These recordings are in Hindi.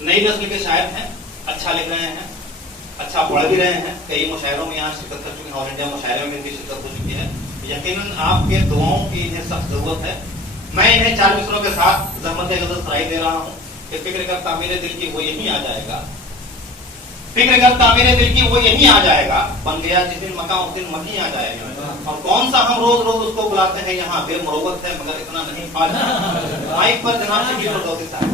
नई नस्ल के शायर हैं, अच्छा लिख रहे हैं, अच्छा पढ़ भी रहे हैं, कई मुशायरों में यहाँ शिरकत कर चुके हैं, ऑल इंडिया मुशायरे में इनकी शिरकत हो चुकी है। यकीनन आपके दुआओं की इन्हें सख्त जरूरत है। मैं इन्हें 4 मिसरों के साथ ज़हमत गज़ल सराई दे रहा हूँ कि फिक्र कर तामीर दिल की वो यही आ जाएगा, फिक्र कर तामीर दिल की वो यही आ जाएगा, बन गया जिस दिन मकान उस दिन मकी आ जाएगा। और कौन सा हम रोज रोज उसको बुलाते हैं यहाँ, बेमरोवत है मगर इतना नहीं फाल। माइक पर जनाब शकील फिरदौसी साहब।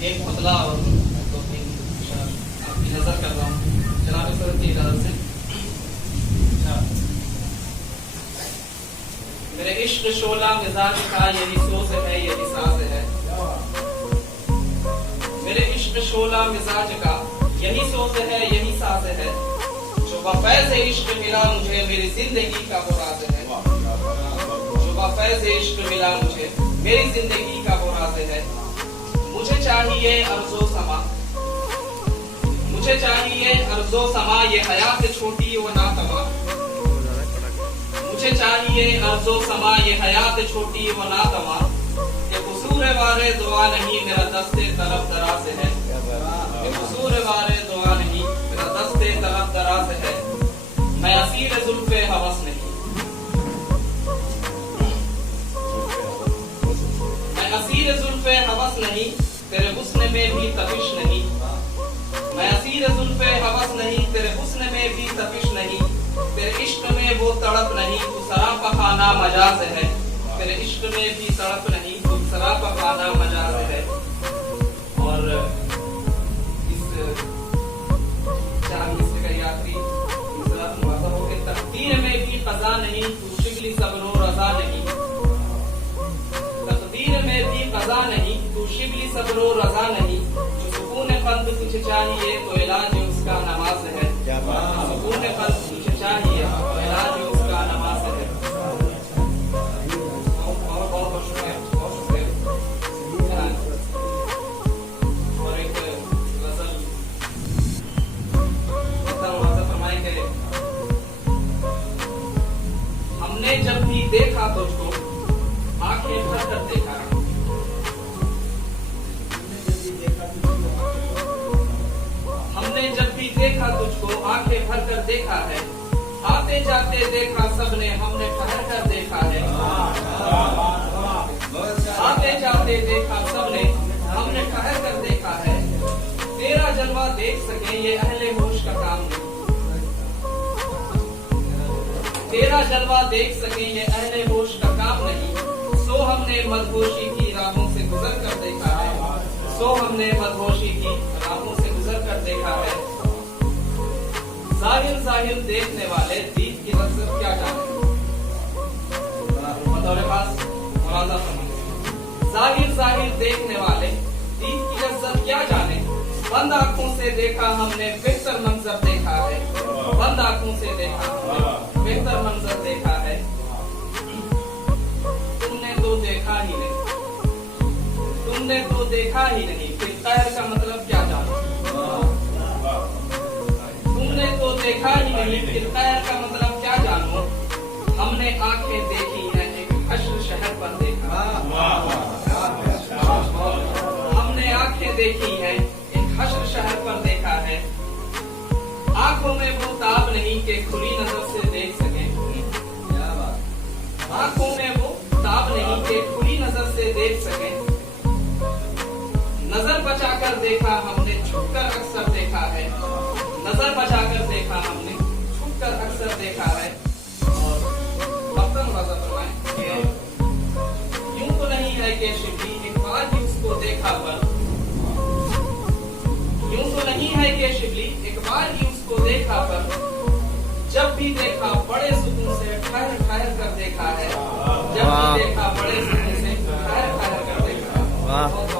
एक बदला और आपकी नजर कर रहा हूँ जनाब सर की इजाजत से। मेरे इश्क शोला मिजाज का यही सोच है, यही साज है। मेरे इश्क शोला मिजाज का यही सोच है, यही साज है। जो वफैज़ इश्क मिला मुझे मेरी जिंदगी का वो राज है। जो वफैज़ इश्क मिला मुझे मेरी जिंदगी का वो राज है। मुझे चाहिए अर्ज़ो समा, मुझे चाहिए अर्ज़ो समा, ये हयात छोटी वो नातमा। मुझे चाहिए अर्ज़ो समा, ये हयात छोटी वो नातमा। ये कसूर वारे दुआ नहीं मेरा दस्ते तरफ दराज है। ये कसूर वारे दुआ नहीं मेरा दस्ते तरफ दराज है। मैं असीर जुल्फ़े हवस नहीं, मैं असीर जुल्फ़े हवस नहीं, तेरे हुस्न में भी तपिश नहीं। मैं असीर जुल्फ़े हवस नहीं, तेरे हुस्न में भी तपिश नहीं। तेरे इश्क में वो तड़प नहीं, तू सरापा खाना मजाज है। तेरे इश्क में भी तड़प नहीं, तू सरापा खाना मजाज है। और इस 4 मिसरे का आखिरी मिसरा मुआज़ा हो के तकदीर में भी क़ज़ा नहीं, तू शिगली सब्र और रज़ा नहीं। तकदीर में भी क़ज़ा नहीं, तू शिगली सब्र और रज़ा नहीं। जो सुकून क़ल्ब तुझे चाहिए तो इलाज उसका नमाज है। सुकून क़ल्ब तुझे चाहिए तो इलाज उसका नमाज है। बहुत शुक्रिया, बहुत शुक्रिया। और एक गज़ल फरमाए कि हमने जब भी देखा तुझको आंखें भर कर देखा। हमने जब भी देखा तुझको आंखें भर कर देखा है। आते जाते देखा सबने, हमने ठहर कर देखा है। आते जाते देखा सबने, हमने ठहर कर देखा है। तेरा जलवा देख सके ये अहले होश का काम नहीं। तेरा जलवा देख सके ये अहले होश का काम नहीं। सो हमने मदहोशी की राहों से गुजर कर देखा है। सो हमने मदहोशी की राहों से गुजर कर देखा है। जाहिर जाहिर देखने वाले दीद की लज्जत क्या जाने। बतौर खास मुलाज़ा फरमाइए। जाहिर जाहिर देखने वाले दीद की लज्जत क्या जाने। बंद आंखों से देखा हमने बेहतर मंजर देखा है। बंद आंखों से देखा हमने बेहतर मंजर देखा है। तुमने तो देखा ही नहीं, तुमने तो देखा ही नहीं, फिर खैर का मतलब क्या जानो। तुमने तो देखा ही नहीं, फिर खैर का मतलब क्या जानो। हमने आंखें देखी हैं एक हश्र शहर पर देखा। हमने आंखें देखी हैं एक हश्र शहर पर देखा है। आंखों में वो ताब नहीं कि खुली नजर से देख सके। आंखों में वो ताब नहीं कि खुली नजर से देख सके। नजर बचाकर देखा हमने, छुपकर अक्सर देखा है। नजर बचाकर देखा हमने, छुपकर अक्सर देखा है। और वक्तन वज़ा फरमाएं कि यूं तो नहीं है कि शिबली एक बार ही उसको देखा पर। यूं तो नहीं है कि शिबली एक बार ही उसको देखा पर। जब भी देखा बड़े सुकून से ठहर ठहर कर देखा है। जब भी देखा बड़े सुकून से ठहर ठहर कर देखा है।